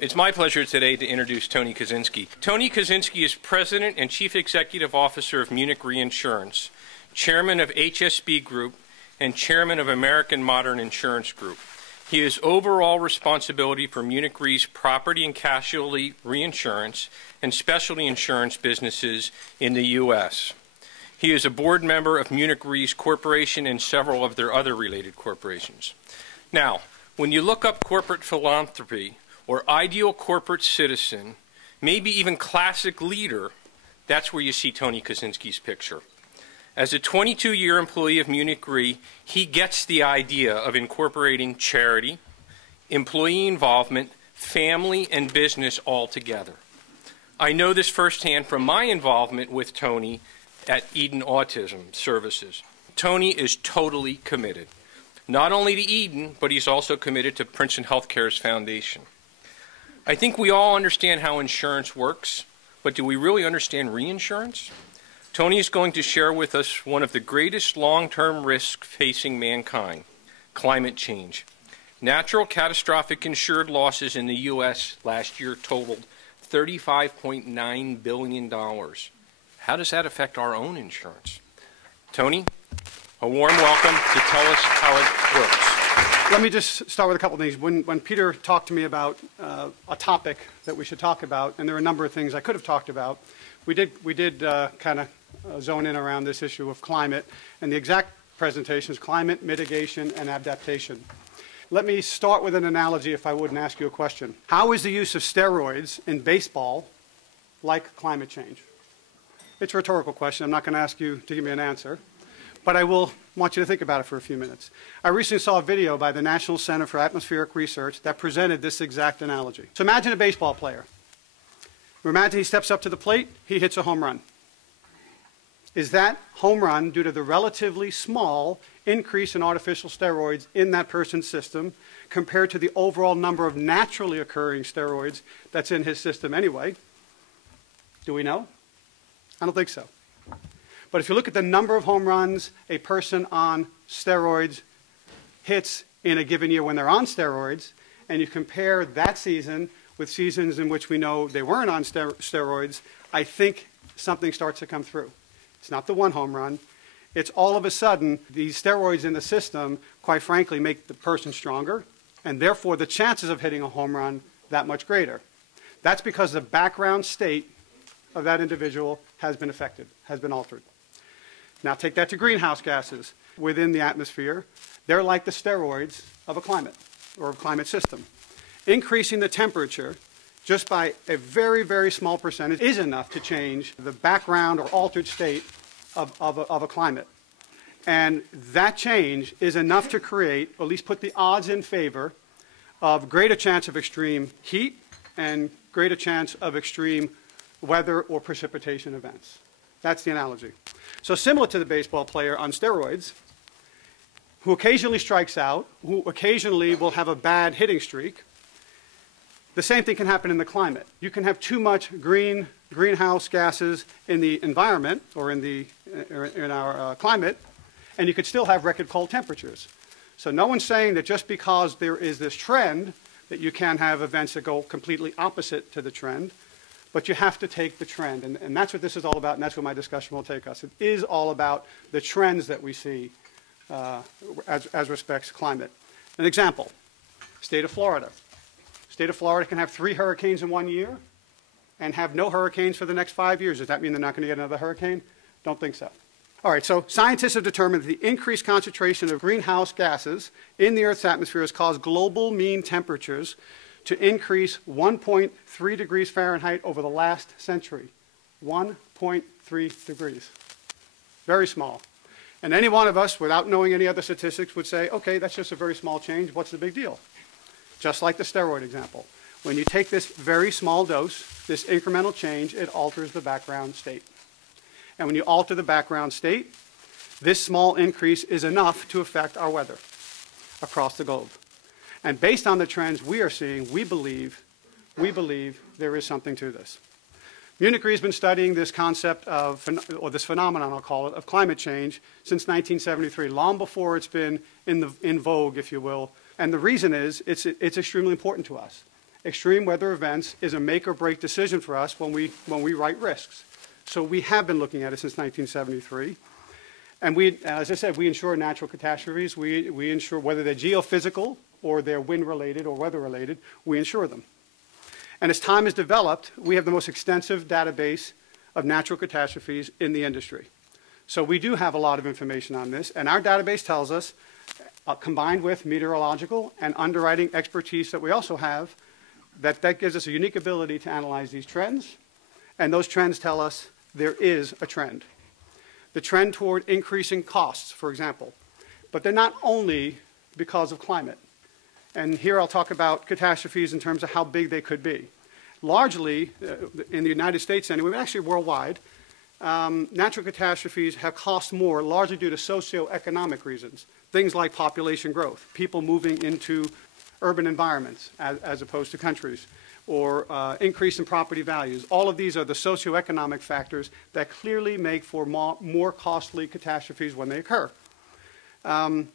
It's my pleasure today to introduce Tony Kaczynski. Tony Kaczynski is President and Chief Executive Officer of Munich Reinsurance, Chairman of HSB Group, and Chairman of American Modern Insurance Group. He has overall responsibility for Munich Re's property and casualty reinsurance and specialty insurance businesses in the U.S. He is a board member of Munich Re's corporation and several of their other related corporations. Now, when you look up corporate philanthropy or ideal corporate citizen, maybe even classic leader, that's where you see Tony Kaczynski's picture. As a 22-year employee of Munich Re, he gets the idea of incorporating charity, employee involvement, family, and business all together. I know this firsthand from my involvement with Tony at Eden Autism Services. Tony is totally committed, not only to Eden, but he's also committed to Princeton Healthcare's foundation. I think we all understand how insurance works, but do we really understand reinsurance? Tony is going to share with us one of the greatest long-term risks facing mankind, climate change. Natural catastrophic insured losses in the U.S. last year totaled $35.9 billion. How does that affect our own insurance? Tony, a warm welcome to tell us how it works. Let me just start with a couple of things. When Peter talked to me about a topic that we should talk about, and there are a number of things I could have talked about, we did kind of zone in around this issue of climate, and the exact presentation is climate, mitigation, and adaptation. Let me start with an analogy, if I would, and ask you a question. How is the use of steroids in baseball like climate change? It's a rhetorical question. I'm not going to ask you to give me an answer, but I will want you to think about it for a few minutes. I recently saw a video by the National Center for Atmospheric Research that presented this exact analogy. So imagine a baseball player. Imagine he steps up to the plate, he hits a home run. Is that home run due to the relatively small increase in artificial steroids in that person's system compared to the overall number of naturally occurring steroids that's in his system anyway? Do we know? I don't think so. But if you look at the number of home runs a person on steroids hits in a given year when they're on steroids, and you compare that season with seasons in which we know they weren't on steroids, I think something starts to come through. It's not the one home run. It's all of a sudden these steroids in the system, quite frankly, make the person stronger, and therefore the chances of hitting a home run that much greater. That's because the background state of that individual has been affected, has been altered. Now take that to greenhouse gases within the atmosphere. They're like the steroids of a climate or a climate system. Increasing the temperature just by a very, very small percentage is enough to change the background or altered state of a climate. And that change is enough to create, or at least put the odds in favor of greater chance of extreme heat and greater chance of extreme weather or precipitation events. That's the analogy. So similar to the baseball player on steroids, who occasionally strikes out, who occasionally will have a bad hitting streak, the same thing can happen in the climate. You can have too much greenhouse gases in the environment or in our climate, and you could still have record cold temperatures. So no one's saying that just because there is this trend that you can have events that go completely opposite to the trend, but you have to take the trend. And that's what this is all about, and that's where my discussion will take us. It is all about the trends that we see as respects climate. An example, state of Florida. State of Florida can have 3 hurricanes in one year and have no hurricanes for the next 5 years. Does that mean they're not going to get another hurricane? Don't think so. All right, so scientists have determined that the increased concentration of greenhouse gases in the Earth's atmosphere has caused global mean temperatures to increase 1.3 degrees Fahrenheit over the last century. 1.3 degrees. Very small. And any one of us, without knowing any other statistics, would say, okay, that's just a very small change. What's the big deal? Just like the steroid example. When you take this very small dose, this incremental change, it alters the background state. And when you alter the background state, this small increase is enough to affect our weather across the globe. And based on the trends we are seeing, we believe there is something to this. Munich Re has been studying this concept of, or this phenomenon, I'll call it, of climate change since 1973, long before it's been in vogue, if you will. And the reason is it's extremely important to us. extreme weather events is a make or break decision for us when we write risks. So we have been looking at it since 1973. And as I said, we insure natural catastrophes. We insure whether they're geophysical or they're wind-related or weather-related, we insure them. And as time has developed, we have the most extensive database of natural catastrophes in the industry. So we do have a lot of information on this, and our database tells us, combined with meteorological and underwriting expertise that we also have, that gives us a unique ability to analyze these trends, and those trends tell us there is a trend. The trend toward increasing costs, for example, but they're not only because of climate. And here I'll talk about catastrophes in terms of how big they could be. Largely, in the United States anyway, but actually worldwide, natural catastrophes have cost more largely due to socioeconomic reasons. Things like population growth, people moving into urban environments as opposed to countries, or increase in property values. All of these are the socioeconomic factors that clearly make for more costly catastrophes when they occur. And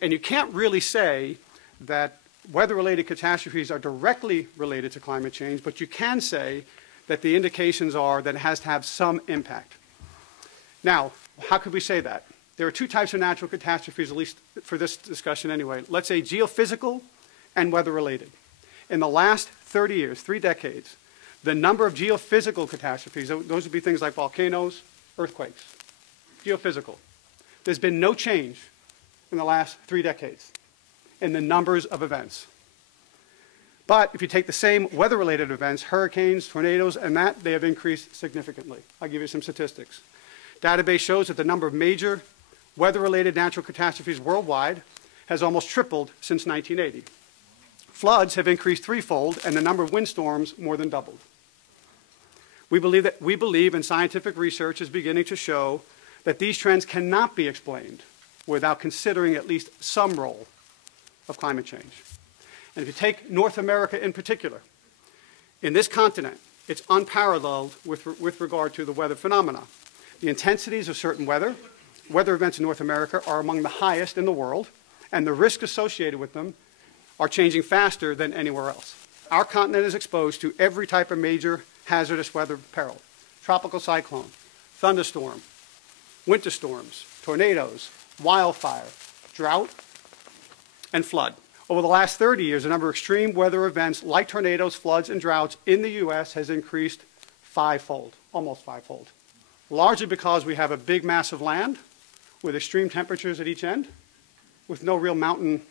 you can't really say that weather-related catastrophes are directly related to climate change, but you can say that the indications are that it has to have some impact. Now, how could we say that? There are two types of natural catastrophes, at least for this discussion anyway. Let's say geophysical and weather-related. In the last 30 years, 3 decades, the number of geophysical catastrophes, those would be things like volcanoes, earthquakes, geophysical. There's been no change in the last 3 decades in the numbers of events. But if you take the same weather-related events, hurricanes, tornadoes, and they have increased significantly. I'll give you some statistics. Database shows that the number of major weather-related natural catastrophes worldwide has almost tripled since 1980. Floods have increased threefold, and the number of windstorms more than doubled. We believe, and scientific research is beginning to show, that these trends cannot be explained without considering at least some role of climate change. And if you take North America in particular, in this continent, it's unparalleled with regard to the weather phenomena. The intensities of certain weather events in North America are among the highest in the world, and the risk associated with them are changing faster than anywhere else. Our continent is exposed to every type of major hazardous weather peril: tropical cyclone, thunderstorm, winter storms, tornadoes, wildfire, drought, and flood. Over the last 30 years, the number of extreme weather events like tornadoes, floods, and droughts in the U.S. has increased fivefold, almost fivefold, largely because we have a big mass of land with extreme temperatures at each end, with no real mountain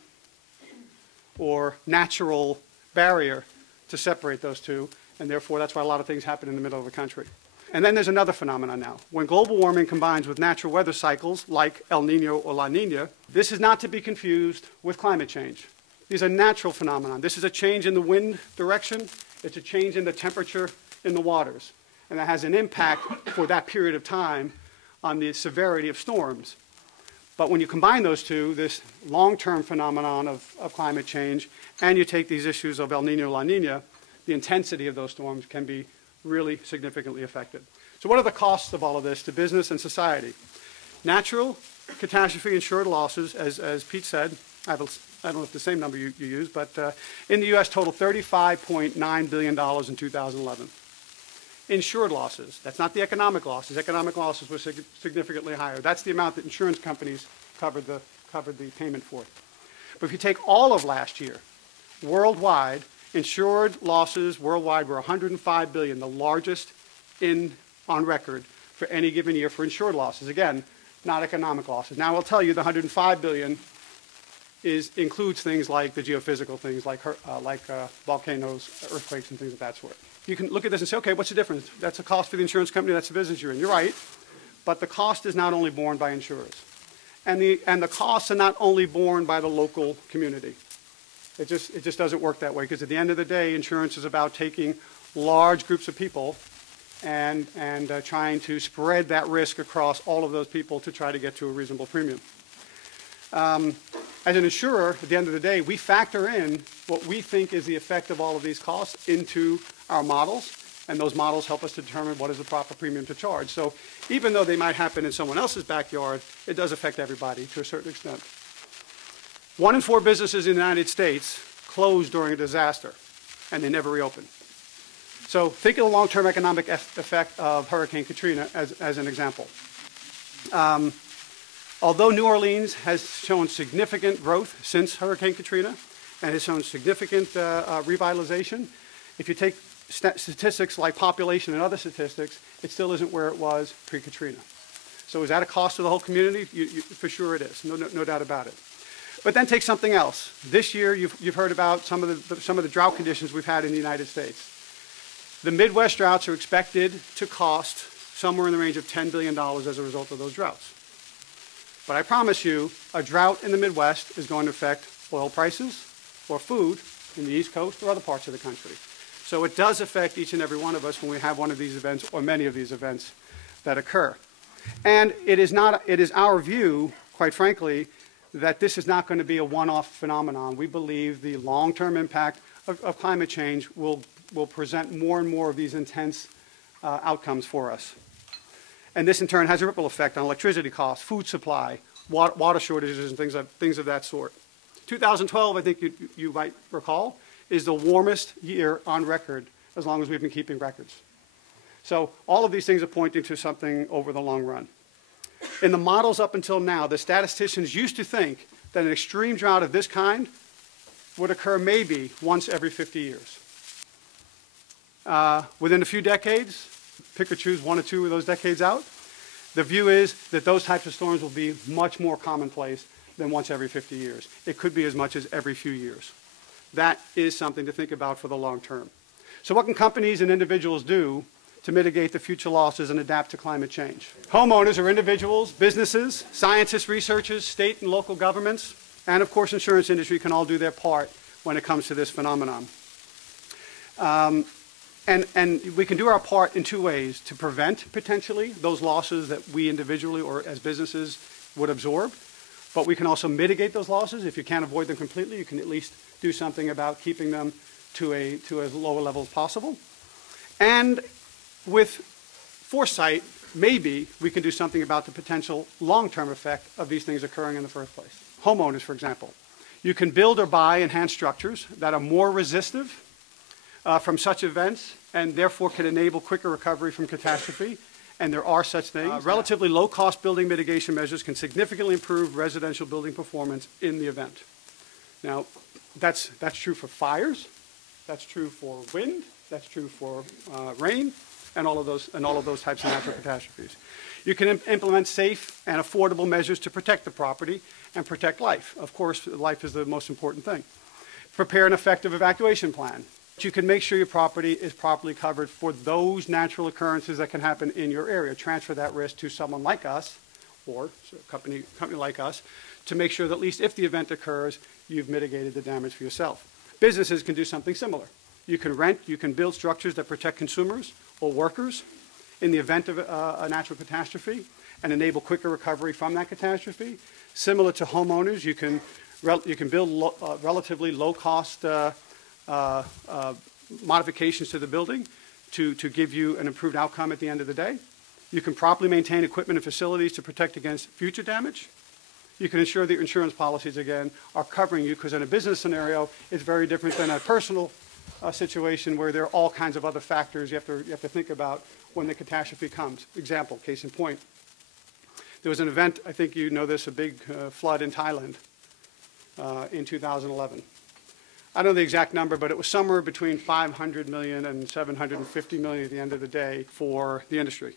or natural barrier to separate those two, and therefore that's why a lot of things happen in the middle of the country. And then there's another phenomenon now. When global warming combines with natural weather cycles like El Nino or La Nina, this is not to be confused with climate change. These are natural phenomena. This is a change in the wind direction. It's a change in the temperature in the waters. And that has an impact for that period of time on the severity of storms. But when you combine those two, this long-term phenomenon of climate change, and you take these issues of El Nino, La Nina, the intensity of those storms can be really significantly affected. So what are the costs of all of this to business and society? Natural catastrophe insured losses, as Pete said, I don't know if the same number you use, but in the U.S. total $35.9 billion in 2011. Insured losses, that's not the economic losses. Economic losses were significantly higher. That's the amount that insurance companies covered the payment for. But if you take all of last year, worldwide, insured losses worldwide were $105 billion, the largest on record for any given year for insured losses. Again, not economic losses. Now I'll tell you the $105 billion includes things like the geophysical things like volcanoes, earthquakes, and things of that sort. You can look at this and say, okay, what's the difference? That's a cost for the insurance company, that's the business you're in. You're right, but the cost is not only borne by insurers. And the costs are not only borne by the local community. It just doesn't work that way, because at the end of the day, insurance is about taking large groups of people and trying to spread that risk across all of those people to try to get to a reasonable premium. As an insurer, at the end of the day, we factor in what we think is the effect of all of these costs into our models, and those models help us to determine what is the proper premium to charge. So even though they might happen in someone else's backyard, it does affect everybody to a certain extent. 1 in 4 businesses in the United States close during a disaster, and they never reopen. So think of the long-term economic effect of Hurricane Katrina as an example. Although New Orleans has shown significant growth since Hurricane Katrina and has shown significant revitalization, if you take statistics like population and other statistics, it still isn't where it was pre-Katrina. So is that a cost to the whole community? For sure it is, no doubt about it. But then take something else. This year, you've heard about some of the drought conditions we've had in the United States. The Midwest droughts are expected to cost somewhere in the range of $10 billion as a result of those droughts. But I promise you, a drought in the Midwest is going to affect oil prices or food in the East Coast or other parts of the country. So it does affect each and every one of us when we have one of these events or many of these events that occur. And it is our view, quite frankly, that this is not going to be a one-off phenomenon. We believe the long-term impact of climate change will present more and more of these intense outcomes for us. And this in turn has a ripple effect on electricity costs, food supply, water shortages, and things of that sort. 2012, I think you might recall, is the warmest year on record as long as we've been keeping records. So all of these things are pointing to something over the long run. In the models up until now, the statisticians used to think that an extreme drought of this kind would occur maybe once every 50 years. Within a few decades, pick or choose one or two of those decades out, the view is that those types of storms will be much more commonplace than once every 50 years. It could be as much as every few years. That is something to think about for the long term. So what can companies and individuals do to mitigate the future losses and adapt to climate change? Homeowners are individuals, businesses, scientists, researchers, state and local governments, and of course insurance industry can all do their part when it comes to this phenomenon. And we can do our part in two ways: to prevent potentially those losses that we individually or as businesses would absorb, but we can also mitigate those losses. If you can't avoid them completely, you can at least do something about keeping them to as low a level as possible. And with foresight, maybe we can do something about the potential long-term effect of these things occurring in the first place. Homeowners, for example. You can build or buy enhanced structures that are more resistive from such events and therefore can enable quicker recovery from catastrophe. And there are such things. Relatively low-cost building mitigation measures can significantly improve residential building performance in the event. Now, that's true for fires, that's true for wind, that's true for rain, and all of those types of natural catastrophes. You can implement safe and affordable measures to protect the property and protect life. Of course, life is the most important thing. Prepare an effective evacuation plan. You can make sure your property is properly covered for those natural occurrences that can happen in your area. Transfer that risk to someone like us, or a company like us, to make sure that at least if the event occurs, you've mitigated the damage for yourself. Businesses can do something similar. You can rent, you can build structures that protect consumers or workers in the event of a natural catastrophe and enable quicker recovery from that catastrophe. Similar to homeowners, you can build relatively low-cost modifications to the building to give you an improved outcome at the end of the day. You can properly maintain equipment and facilities to protect against future damage. You can ensure that your insurance policies, again, are covering you, because in a business scenario, it's very different than a personal situation where there are all kinds of other factors you have to think about when the catastrophe comes. Example, case in point. There was an event, I think you know this, a big flood in Thailand in 2011. I don't know the exact number, but it was somewhere between 500 million and 750 million at the end of the day for the industry.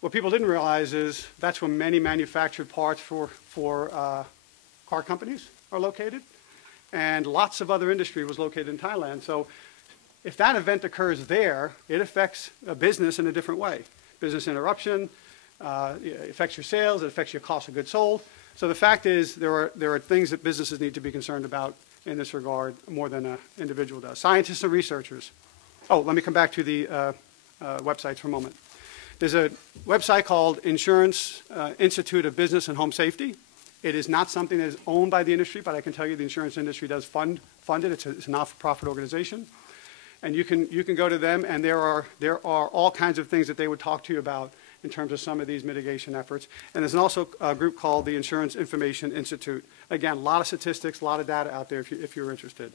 What people didn't realize is that's where many manufactured parts for car companies are located, and lots of other industry was located in Thailand. So if that event occurs there, it affects a business in a different way. Business interruption, it affects your sales, it affects your cost of goods sold. So the fact is there are things that businesses need to be concerned about in this regard more than an individual does. Scientists and researchers. Oh, let me come back to the websites for a moment. There's a website called Insurance Institute of Business and Home Safety. It is not something that is owned by the industry, but I can tell you the insurance industry does fund it. It's a not-for-profit organization. And you can go to them, and there are all kinds of things that they would talk to you about in terms of some of these mitigation efforts. And there's also a group called the Insurance Information Institute. Again, a lot of statistics, a lot of data out there if you're interested.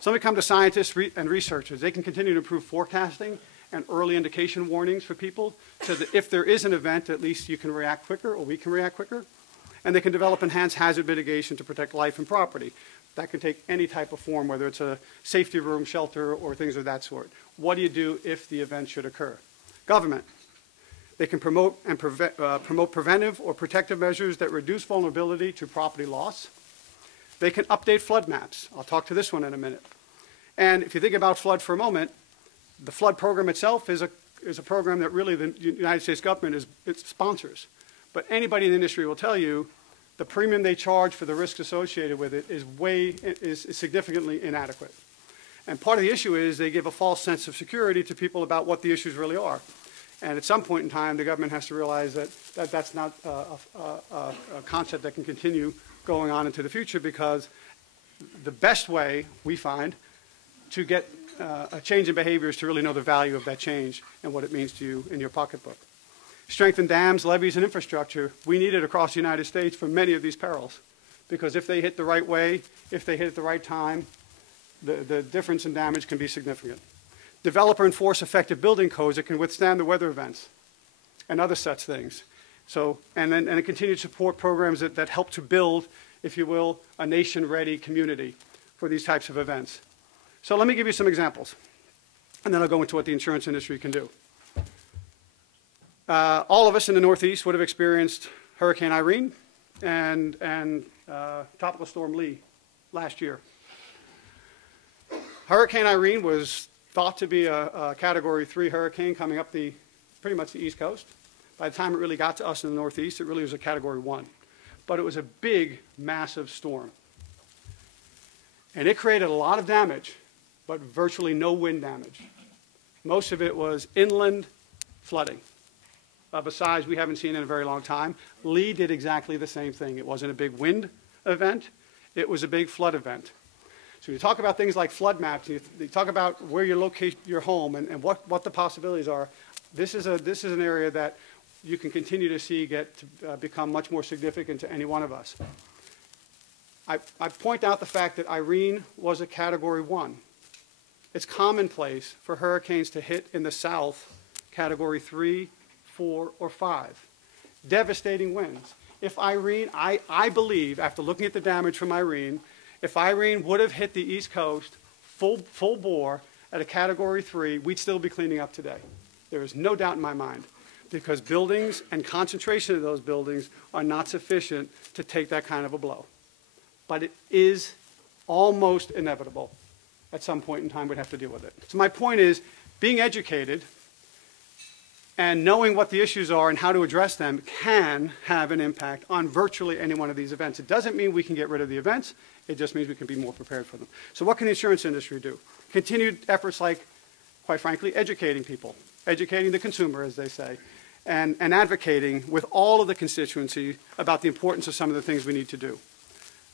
So let me come to scientists and researchers. They can continue to improve forecasting and early indication warnings for people so that if there is an event, at least you can react quicker or we can react quicker. And they can develop enhanced hazard mitigation to protect life and property. That can take any type of form, whether it's a safety room, shelter, or things of that sort. What do you do if the event should occur? Government. They can promote preventive or protective measures that reduce vulnerability to property loss. They can update flood maps. I'll talk to this one in a minute. And if you think about flood for a moment, the flood program itself is a program that really the United States government sponsors. But anybody in the industry will tell you the premium they charge for the risks associated with it is significantly inadequate. And part of the issue is they give a false sense of security to people about what the issues really are. And at some point in time, the government has to realize that that's not a concept that can continue going on into the future, because the best way, we find, to get a change in behavior is to really know the value of that change and what it means to you in your pocketbook. Strengthen dams, levees, and infrastructure. We need it across the United States for many of these perils, because if they hit the right way, if they hit at the right time, the difference in damage can be significant. Develop or enforce effective building codes that can withstand the weather events and other such things. So, and continue to support programs that help to build, if you will, a nation-ready community for these types of events. So let me give you some examples, and then I'll go into what the insurance industry can do. All of us in the Northeast would have experienced Hurricane Irene and Tropical Storm Lee last year. Hurricane Irene was thought to be a Category 3 hurricane coming up pretty much the East Coast. By the time it really got to us in the Northeast, it really was a Category 1. But it was a big, massive storm. And it created a lot of damage, but virtually no wind damage. Most of it was inland flooding of a size we haven't seen in a very long time. Lee did exactly the same thing. It wasn't a big wind event. It was a big flood event. So you talk about things like flood maps, you talk about where you locate your home and what the possibilities are. This is an area that you can continue to see become much more significant to any one of us. I point out the fact that Irene was a Category 1. It's commonplace for hurricanes to hit in the south Category 3, 4, or 5. Devastating winds. If Irene, I believe, after looking at the damage from Irene, if Irene would have hit the East Coast full bore at a Category 3, we'd still be cleaning up today. There is no doubt in my mind, because buildings and concentration of those buildings are not sufficient to take that kind of a blow. But it is almost inevitable. At some point in time, we'd have to deal with it. So my point is, being educated and knowing what the issues are and how to address them can have an impact on virtually any one of these events. It doesn't mean we can get rid of the events. It just means we can be more prepared for them. So what can the insurance industry do? Continued efforts like, quite frankly, educating people, educating the consumer, as they say, and advocating with all of the constituency about the importance of some of the things we need to do.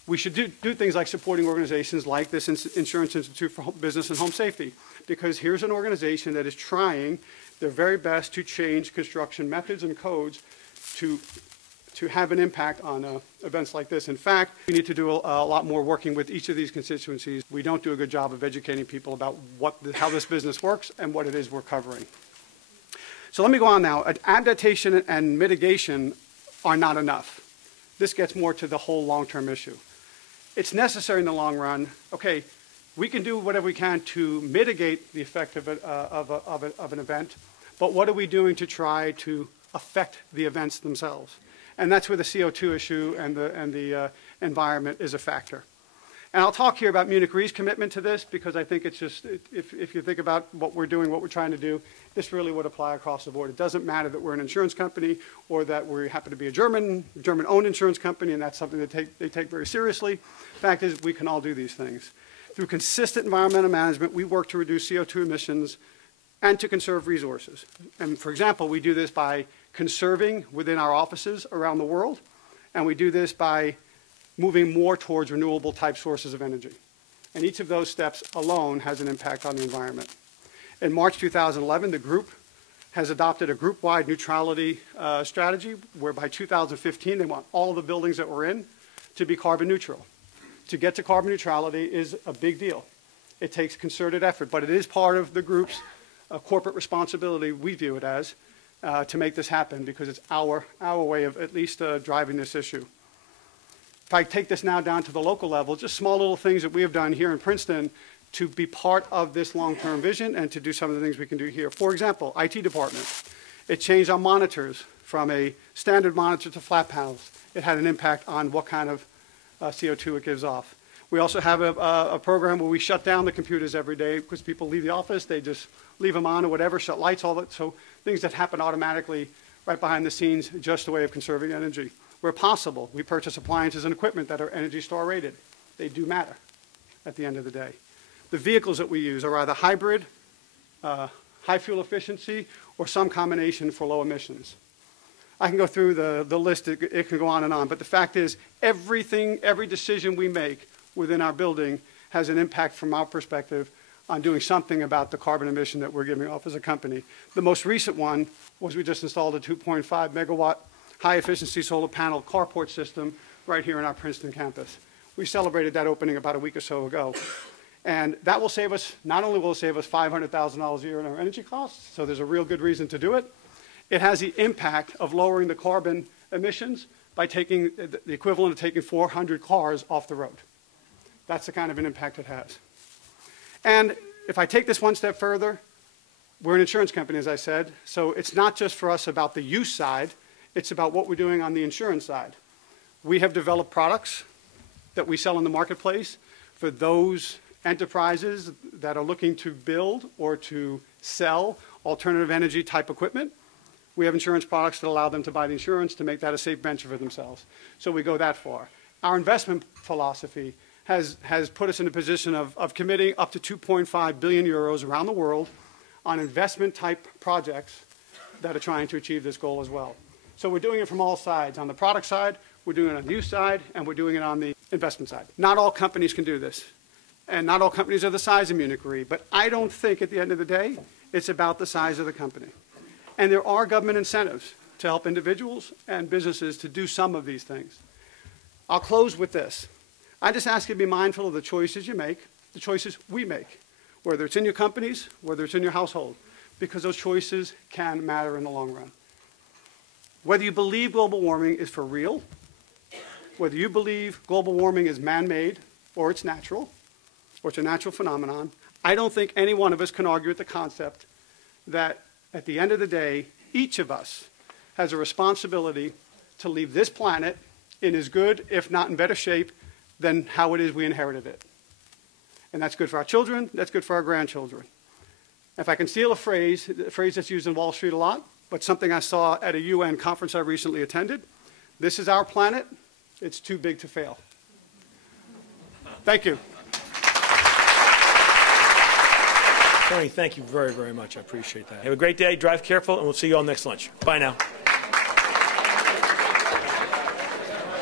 We should do things like supporting organizations like this Insurance Institute for Business and Home Safety, because here's an organization that is trying their very best to change construction methods and codes to have an impact on events like this. In fact, we need to do a lot more working with each of these constituencies. We don't do a good job of educating people about how this business works and what it is we're covering. So let me go on now. Adaptation and mitigation are not enough. This gets more to the whole long-term issue. It's necessary in the long run. Okay, we can do whatever we can to mitigate the effect of an event, but what are we doing to try to affect the events themselves? And that's where the CO2 issue and the environment is a factor. And I'll talk here about Munich Re's commitment to this, because I think it's just, if you think about what we're doing, what we're trying to do, this really would apply across the board. It doesn't matter that we're an insurance company or that we happen to be a German-owned insurance company, and that's something that they take very seriously. The fact is, we can all do these things. Through consistent environmental management, we work to reduce CO2 emissions and to conserve resources. And for example, we do this by conserving within our offices around the world, and we do this by moving more towards renewable type sources of energy. And each of those steps alone has an impact on the environment. In March 2011, the group has adopted a group-wide neutrality strategy, where by 2015 they want all of the buildings that we're in to be carbon neutral. To get to carbon neutrality is a big deal. It takes concerted effort, but it is part of the group's corporate responsibility, we view it as, to make this happen because it's our way of at least driving this issue. If I take this now down to the local level, just small little things that we have done here in Princeton to be part of this long-term vision and to do some of the things we can do here. For example, IT department. It changed our monitors from a standard monitor to flat panels. It had an impact on what kind of CO2 it gives off. We also have a program where we shut down the computers every day because people leave the office, they just leave them on or whatever, shut lights, all that. So things that happen automatically right behind the scenes, just a way of conserving energy. Where possible, we purchase appliances and equipment that are Energy Star rated. They do matter at the end of the day. The vehicles that we use are either hybrid, high fuel efficiency, or some combination for low emissions. I can go through the list, it can go on, but the fact is every decision we make within our building has an impact from our perspective on doing something about the carbon emission that we're giving off as a company. The most recent one was we just installed a 2.5 megawatt high efficiency solar panel carport system right here in our Princeton campus. We celebrated that opening about a week or so ago. And that will save us, not only will it save us $500,000 a year in our energy costs, so there's a real good reason to do it, it has the impact of lowering the carbon emissions by taking the equivalent of taking 400 cars off the road. That's the kind of an impact it has. And if I take this one step further, we're an insurance company, as I said, so it's not just for us about the use side, it's about what we're doing on the insurance side. We have developed products that we sell in the marketplace for those enterprises that are looking to build or to sell alternative energy type equipment. We have insurance products that allow them to buy the insurance to make that a safe venture for themselves. So we go that far. Our investment philosophy has put us in a position of committing up to 2.5 billion euros around the world on investment type projects that are trying to achieve this goal as well. So we're doing it from all sides. On the product side, we're doing it on the use side, and we're doing it on the investment side. Not all companies can do this, and not all companies are the size of Munich Re, but I don't think at the end of the day, it's about the size of the company. And there are government incentives to help individuals and businesses to do some of these things. I'll close with this. I just ask you to be mindful of the choices you make, the choices we make, whether it's in your companies, whether it's in your household, because those choices can matter in the long run. Whether you believe global warming is for real, whether you believe global warming is man-made or it's natural, or it's a natural phenomenon, I don't think any one of us can argue with the concept that at the end of the day, each of us has a responsibility to leave this planet in as good, if not in better shape, than how it is we inherited it. And that's good for our children, that's good for our grandchildren. If I can steal a phrase that's used in Wall Street a lot, but something I saw at a UN conference I recently attended, this is our planet, it's too big to fail. Thank you. Tony, thank you very, very much. I appreciate that. Have a great day, drive careful, and we'll see you all next lunch. Bye now.